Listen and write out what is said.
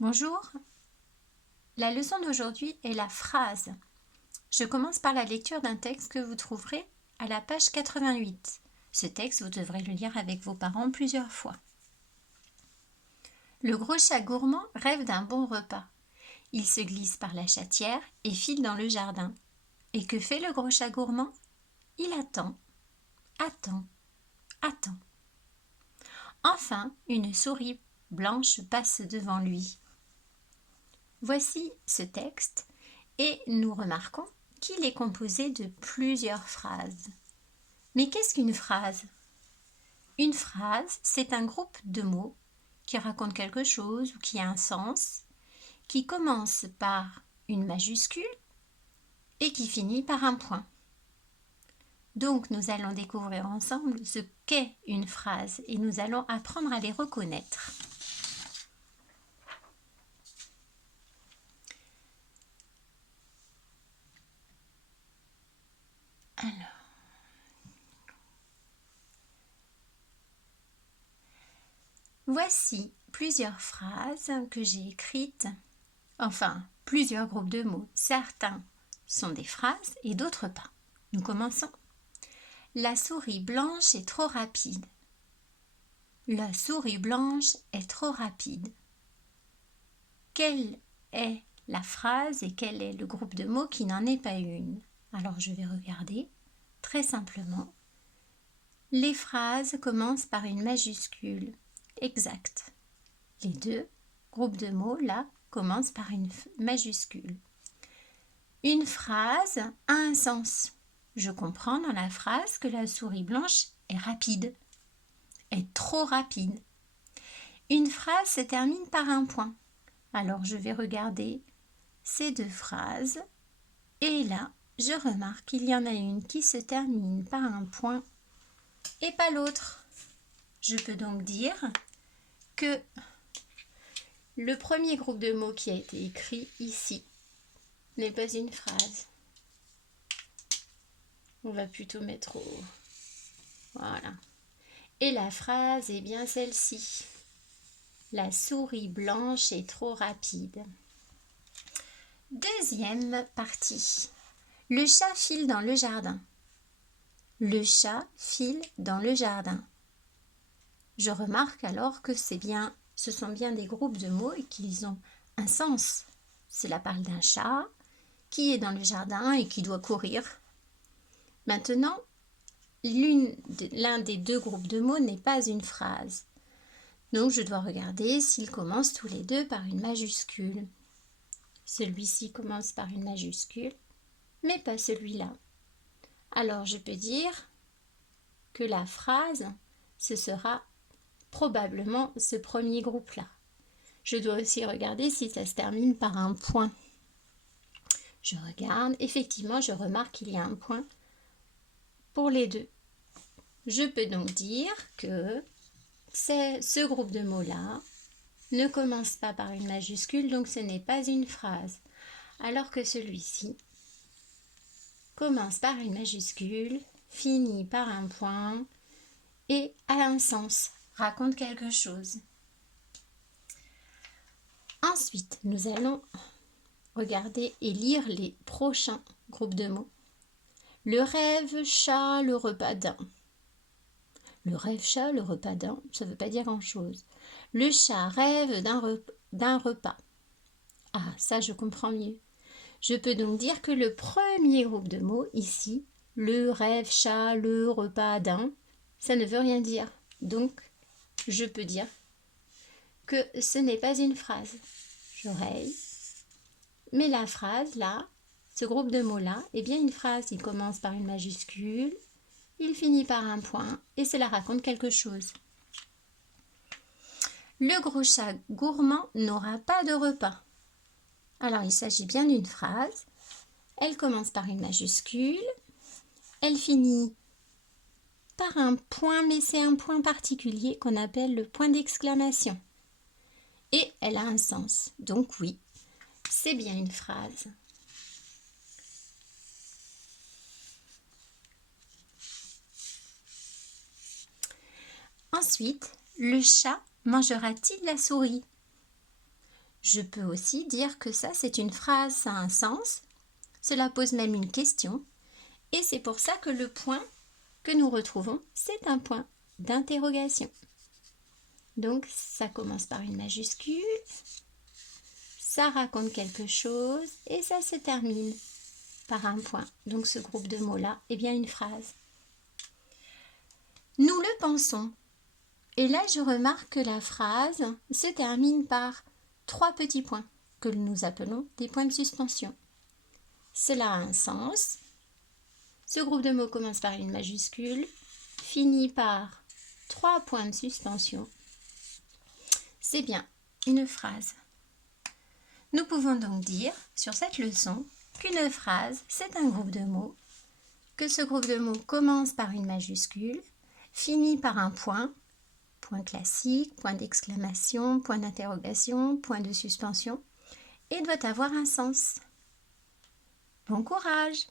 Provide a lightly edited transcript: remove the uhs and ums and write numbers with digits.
Bonjour, la leçon d'aujourd'hui est la phrase. Je commence par la lecture d'un texte que vous trouverez à la page 88. Ce texte, vous devrez le lire avec vos parents plusieurs fois. Le gros chat gourmand rêve d'un bon repas. Il se glisse par la chatière et file dans le jardin. Et que fait le gros chat gourmand? Il attend, attend, attend. Enfin, une souris blanche passe devant lui. Voici ce texte et nous remarquons qu'il est composé de plusieurs phrases. Mais qu'est-ce qu'une phrase? Une phrase, c'est un groupe de mots qui racontent quelque chose ou qui a un sens, qui commence par une majuscule et qui finit par un point. Donc nous allons découvrir ensemble ce qu'est une phrase et nous allons apprendre à les reconnaître. Alors, voici plusieurs phrases que j'ai écrites, enfin plusieurs groupes de mots. Certains sont des phrases et d'autres pas. Nous commençons. La souris blanche est trop rapide. La souris blanche est trop rapide. Quelle est la phrase et quel est le groupe de mots qui n'en est pas une? Alors je vais regarder très simplement. Les phrases commencent par une majuscule. Exact. Les deux groupes de mots là commencent par une majuscule. Une phrase a un sens. Je comprends dans la phrase que la souris blanche est rapide, est trop rapide. Une phrase se termine par un point. Alors je vais regarder ces deux phrases et là, je remarque qu'il y en a une qui se termine par un point et pas l'autre. Je peux donc dire que le premier groupe de mots qui a été écrit ici n'est pas une phrase. On va plutôt mettre au... Voilà. Et la phrase est bien celle-ci. La souris blanche est trop rapide. Deuxième partie. Le chat file dans le jardin. Le chat file dans le jardin. Je remarque alors que ce sont bien des groupes de mots et qu'ils ont un sens. Cela parle d'un chat qui est dans le jardin et qui doit courir. Maintenant, l'un des deux groupes de mots n'est pas une phrase. Donc je dois regarder s'ils commencent tous les deux par une majuscule. Celui-ci commence par une majuscule, mais pas celui-là. Alors je peux dire que la phrase, ce sera probablement ce premier groupe-là. Je dois aussi regarder si ça se termine par un point. Je regarde, effectivement, je remarque qu'il y a un point pour les deux. Je peux donc dire que ce groupe de mots-là ne commence pas par une majuscule, donc ce n'est pas une phrase. Alors que celui-ci commence par une majuscule, finit par un point et a un sens, raconte quelque chose. Ensuite, nous allons regarder et lire les prochains groupes de mots. Le rêve chat, le repas d'un. Le rêve chat, le repas d'un, ça ne veut pas dire grand-chose. Le chat rêve d'un repas. Ah, ça je comprends mieux. Je peux donc dire que le premier groupe de mots ici, le rêve chat, le repas d'un, ça ne veut rien dire. Donc, je peux dire que ce n'est pas une phrase. Je rêve. Mais la phrase là, ce groupe de mots là, est bien une phrase. Il commence par une majuscule, il finit par un point et cela raconte quelque chose. Le gros chat gourmand n'aura pas de repas. Alors il s'agit bien d'une phrase. Elle commence par une majuscule, elle finit par un point, mais c'est un point particulier qu'on appelle le point d'exclamation. Et elle a un sens. Donc oui, c'est bien une phrase. Ensuite, le chat mangera-t-il la souris? Je peux aussi dire que ça, c'est une phrase, ça a un sens. Cela pose même une question. Et c'est pour ça que le point que nous retrouvons, c'est un point d'interrogation. Donc, ça commence par une majuscule, ça raconte quelque chose et ça se termine par un point. Donc, ce groupe de mots-là est bien une phrase. Nous le pensons. Et là, je remarque que la phrase se termine par 3 petits points, que nous appelons des points de suspension. Cela a un sens. Ce groupe de mots commence par une majuscule, finit par 3 points de suspension. C'est bien une phrase. Nous pouvons donc dire sur cette leçon qu'une phrase, c'est un groupe de mots, que ce groupe de mots commence par une majuscule, finit par un point, point classique, point d'exclamation, point d'interrogation, point de suspension, et doit avoir un sens. Bon courage!